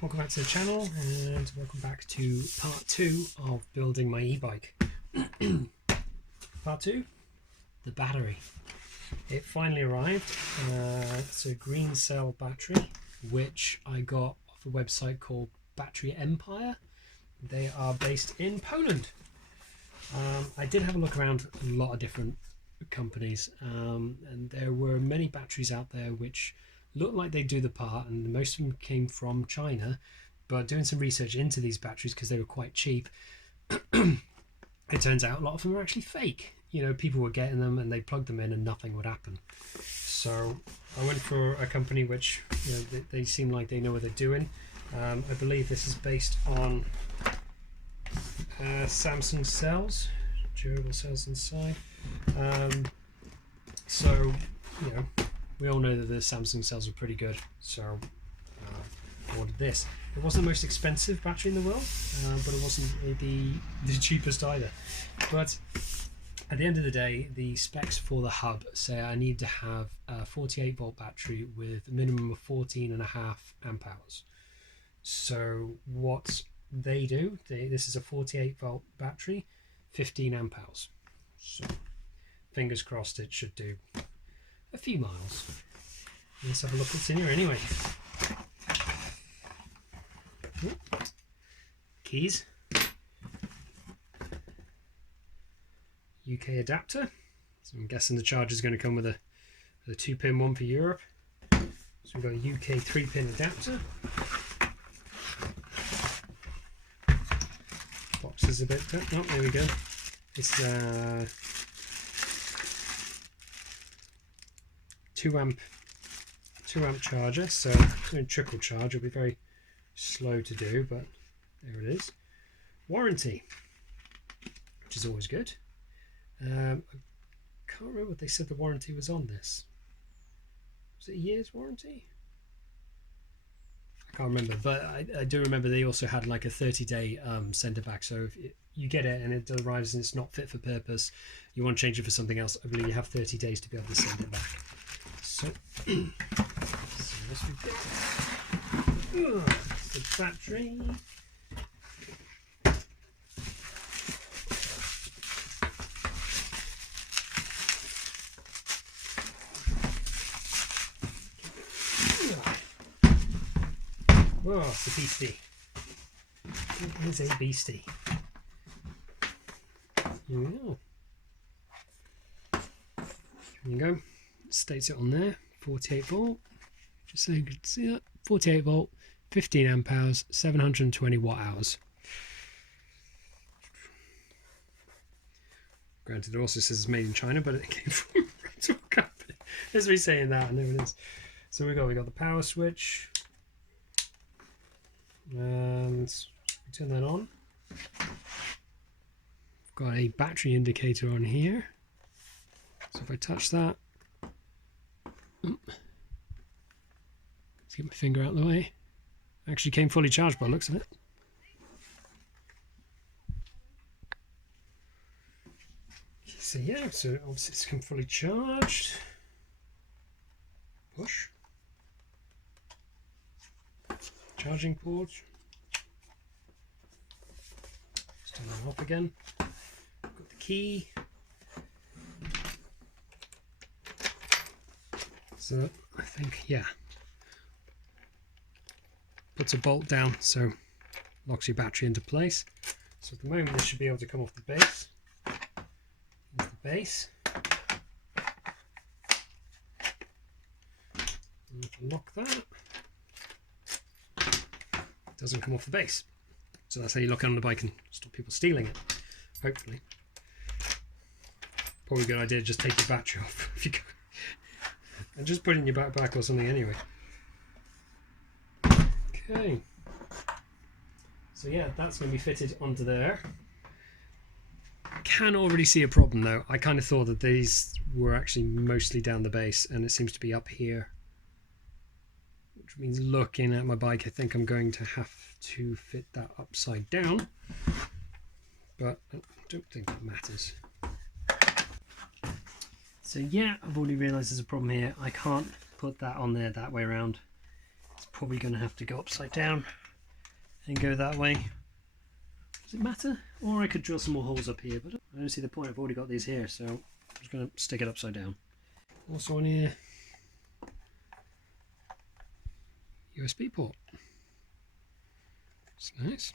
welcome back to the channel and welcome back to part 2 of building my e-bike. Part 2, the battery. It finally arrived. It's a green cell battery which I got off a website called Battery Empire. They are based in Poland. I did have a look around a lot of different companies and there were many batteries out there which looked like they do the part, and most of them came from China. But doing some research into these batteries, because they were quite cheap, it turns out a lot of them are actually fake. You know, people were getting them and they plugged them in and nothing would happen. So I went for a company which, you know, they seem like they know what they're doing. I believe this is based on Samsung cells, durable cells inside. So, you know, we all know that the Samsung cells are pretty good, so I ordered this. It wasn't the most expensive battery in the world, but it wasn't the cheapest either. But at the end of the day, the specs for the hub say I need to have a 48 volt battery with a minimum of 14.5 amp hours. So what they do, this is a 48 volt battery, 15 amp hours. So fingers crossed it should do a few miles. Let's have a look what's in here anyway. Keys. UK adapter. So I'm guessing the charger is going to come with a 2-pin one for Europe. So we've got a UK 3-pin adapter. Box is a bit... Oh, there we go. It's 2 amp charger, so in trickle charge. It'll be very slow to do, but there it is. Warranty, which is always good. I can't remember what they said the warranty was on this. Was it a year's warranty? I can't remember, but I do remember they also had like a 30-day send it back. So if you get it and it arrives and it's not fit for purpose, you want to change it for something else, I believe you have 30 days to be able to send it back. So this we get. The battery. Oh, it's a beastie. It is a beastie. Here we go. There you go. It states it on there. 48 volt. Just so you can see that. 48 volt, 15 amp hours, 720 watt hours. Granted, it also says it's made in China, but it came from a rental company. There's me saying that, and there it is. So we got the power switch. And turn that on. I've got a battery indicator on here. So if I touch that, let's get my finger out of the way. Actually came fully charged by the looks of it. So yeah, so obviously it's come fully charged. Push. Charging port. Let's turn that off again. Got the key. So I think, yeah, puts a bolt down, so locks your battery into place. So at the moment this should be able to come off the base. There's the base. And lock that. It doesn't come off the base. So that's how you lock it on the bike and stop people stealing it, hopefully. Probably a good idea to just take your battery off if you go. And just put it in your backpack or something anyway. Okay. So yeah, that's going to be fitted onto there. I can already see a problem though. I kind of thought that these were actually mostly down the base and it seems to be up here. Which means looking at my bike, I think I'm going to have to fit that upside down. But I don't think that matters. So yeah, I've already realised there's a problem here. I can't put that on there that way around. It's probably going to have to go upside down. and go that way. Does it matter? Or I could drill some more holes up here, but I don't see the point. I've already got these here, so I'm just going to stick it upside down. Also on here, USB port. It's nice.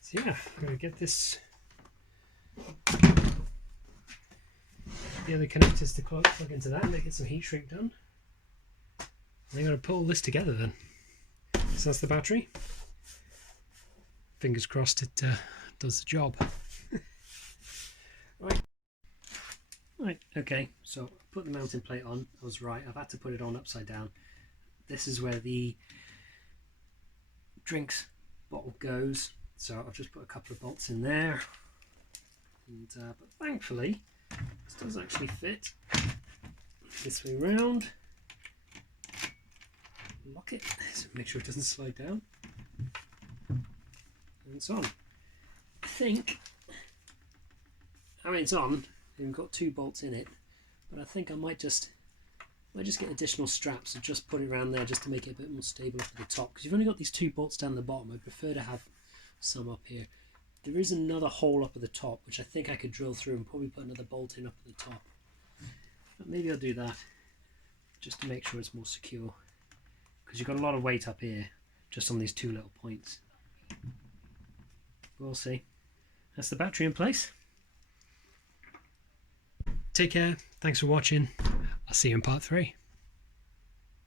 So yeah, I'm going to get this, the other connectors to plug into that and get some heat shrink done. I'm going to put all this together then. So that's the battery. Fingers crossed it does the job. Right, okay, so put the mounting plate on. I was right, I've had to put it on upside down. This is where the drinks bottle goes. So I've just put a couple of bolts in there. And, but thankfully, this does actually fit this way round. Lock it, so make sure it doesn't slide down. And it's on. I mean it's on, we've got 2 bolts in it, but I think I might just get additional straps and just put it around there just to make it a bit more stable up at the top, because you've only got these 2 bolts down the bottom. I prefer to have some up here. There is another hole up at the top which I think I could drill through and probably put another bolt in up at the top, but maybe I'll do that just to make sure it's more secure, because you've got a lot of weight up here just on these 2 little points. We'll see. That's the battery in place. Take care, thanks for watching, I'll see you in part 3.